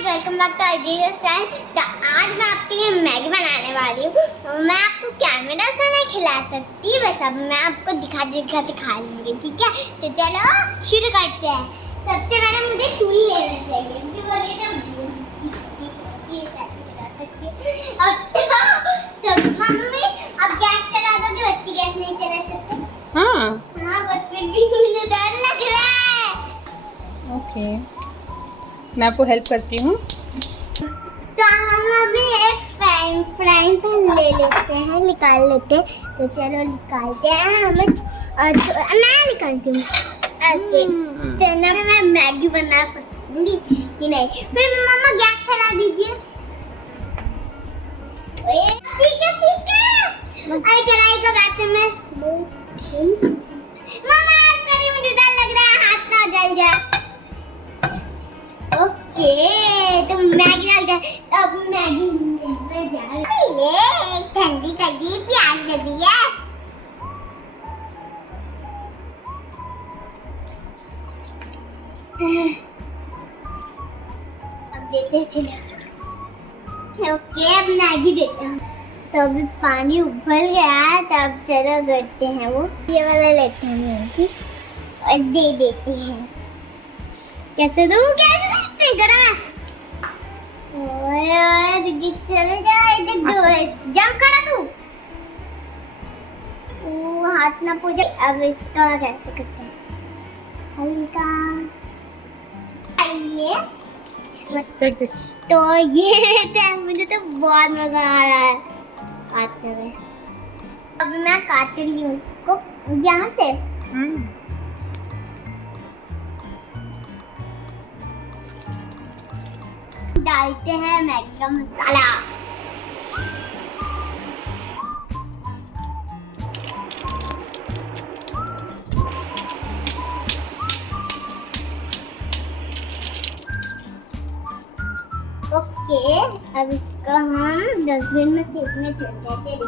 Welcome back to Adrija friend. तो आज मैं आपके लिए मैगी बनाने वाली हूँ। तो मैं आपको कैमरा से नहीं खिला सकती, बस अब मैं आपको दिखाते खा लूँगी, ठीक है। तो चलो शुरू करते हैं। सबसे पहले मुझे चूल्ही लेना चाहिए, मुझे बोलिए तो मम्मी अब गैस चला दो कि बच्ची गैस नहीं चला सकते। हाँ बस फिर भी मुझे डर लग रहा है। ओके, मैं आपको हेल्प करती हूँ। तो हम अभी एक फ्राइंग पैन ले लेते हैं, निकाल लेते हैं। तो चलो निकालते हैं। हमें मैं निकालती हूँ। ओके, तो ना मैं मैगी बना सकूंगी कि नहीं। फिर मम्मा गैस चला दीजिए। ठीक है। अरे कढ़ाई का बात है। मैं मम्मा हेल्प करिए, मुझे डर लग रहा है हाथ ना जल जाए। ओके, तो मैगी डाल दे। अब मैगी में जा रही है। ठंडी प्याज दे दिया। अब देते हैं, चलो। ओके, अब मैगी देते हैं। तो अभी पानी उबल गया है, तो अब चलो करते हैं वो ये वाला लेते हैं मैगी और दे देते हैं। कैसे दूँ गरम है। ओए चले जा, जम खड़ा तू। हाथ ना पूजा। अब इसका कैसे करते हैं, हल्का ये तो ये मुझे तो बहुत मजा आ रहा है काटने में। अभी मैं काट रही हूँ इसको यहाँ से। डालते हैं मैगी का मसाला। ओके, अब इसको हम डस्टबिन में फेंकने चलते हैं।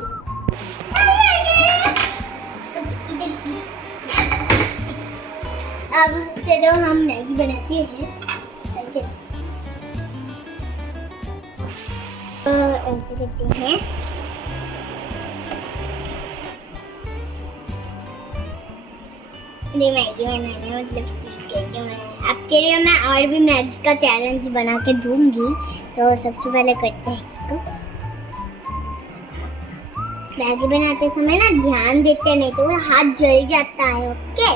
अब चलो हम मैगी बनाते हैं। और ऐसे करते हैं। मैगी बनाने मतलब सीख गई हूँ मैं। आपके लिए मैं और भी मैगी का चैलेंज बना के दूंगी। तो सबसे पहले करते हैं इसको। मैगी बनाते समय ना ध्यान देते नहीं तो हाथ जल जाता है। ओके,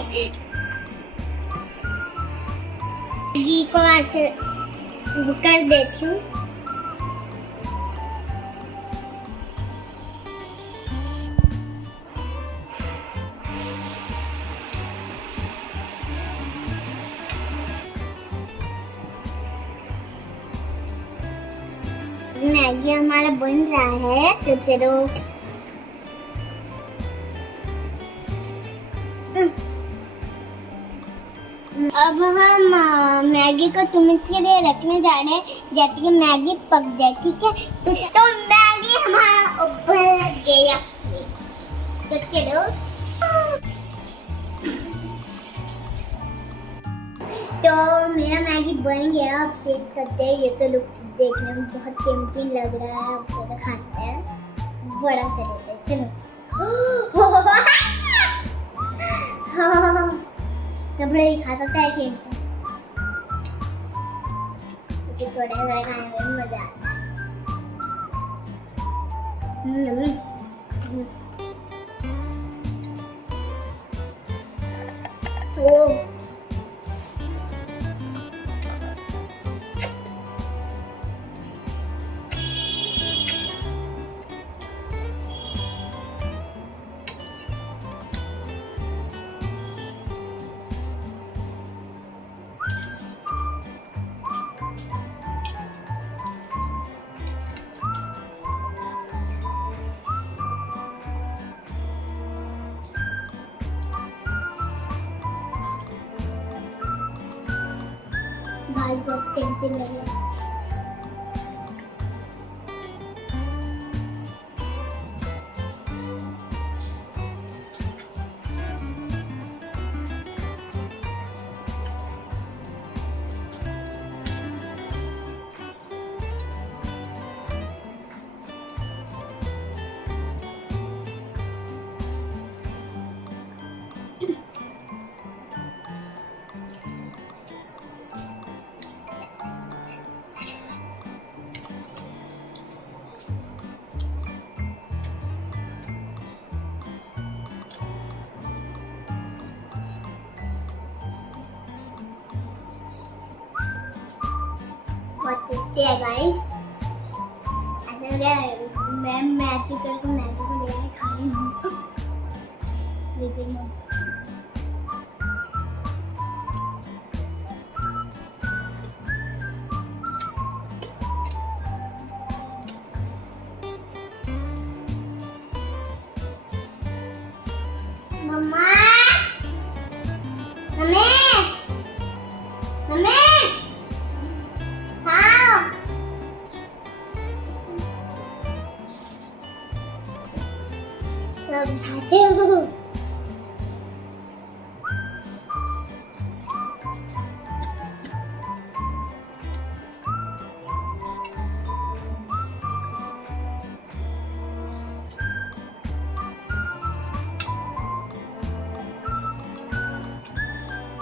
मैगी को ऐसे कर देती हूँ। मैगी हमारा बन रहा है, तो चलो अब हम मैगी को 2 मिनट के लिए रखने जा रहे हैं, जैसे कि मैगी पक जाए, ठीक है। तो मैगी हमारा उबल गया, तो चलो तो मेरा मैगी बन गया। अब टेस्ट करते हैं। ये तो लुक देखने में बहुत टेम्पटिंग लग रहा है। अब चलो खाते हैं। बड़ा सा लेते हैं, चलो। तो बड़ा ही खा सकता है खेल से, क्योंकि थोड़े थोड़े खाने में मजा आता है। भाई बहुत टेम्पटिंग लग रहा है। बहुत टेस्टी है गाइस। ऐसा लग रहा है मैं मैगी करके मैगी को लेकर खा रही हूँ। लेकिन मम्मा, मम्मी, मम्मी, हाँ। सब खाते हो।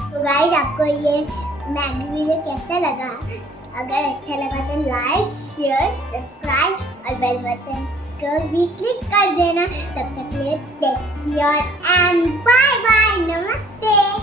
तो गाइस आपको ये मैगी वीडियो कैसा लगा? अगर अच्छा लगा तो लाइक, शेयर, सब्सक्राइब और बेल बटन को भी क्लिक कर देना। तब तक के लिए take care and bye bye. नमस्ते।